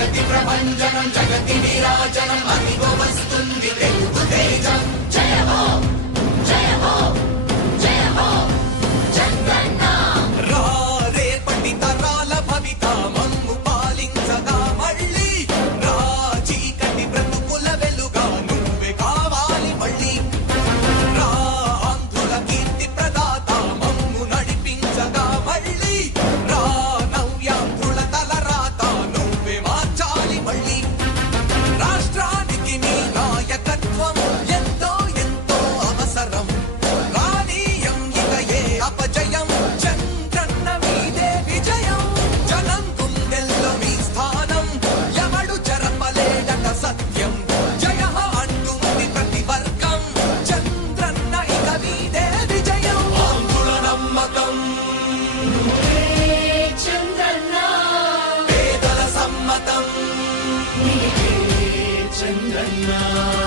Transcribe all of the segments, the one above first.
జగతి ప్రభంజనం జగతి విరాజనం అదిగో వస్తుంది తెలుగు తేజం. జయ హో! జయ హో! النار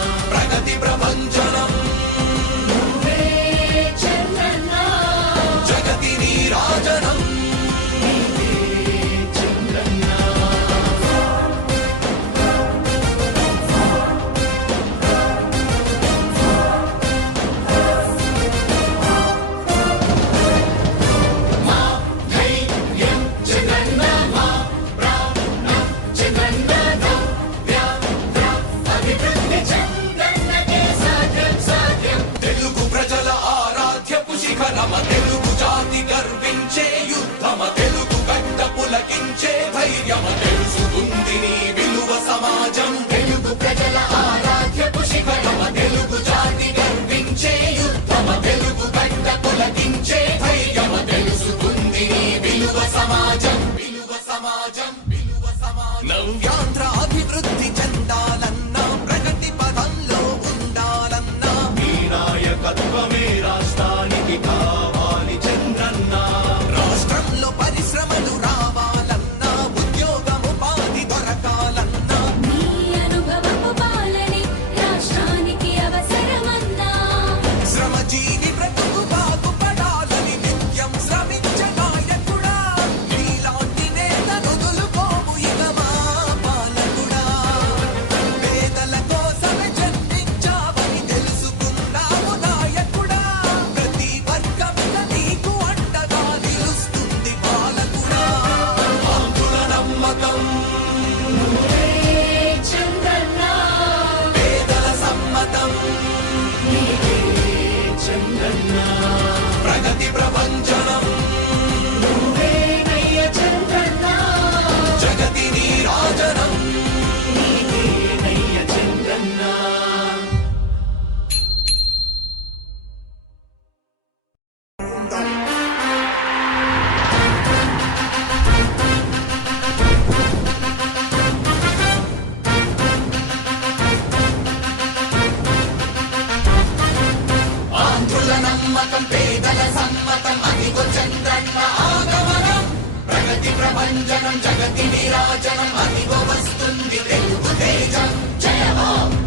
సకల సమ్మతం అదిగో చంద్రన్న ఆగమనం. ప్రగతి ప్రపంచనం జగతి నీరాజనం అదిగో వస్తుంది తెలుగు తేజం. జయమో!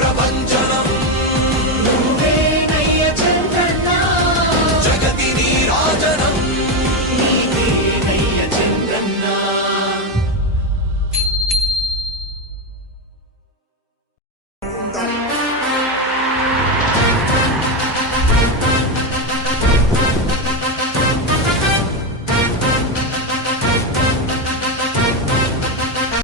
ప్రపంచ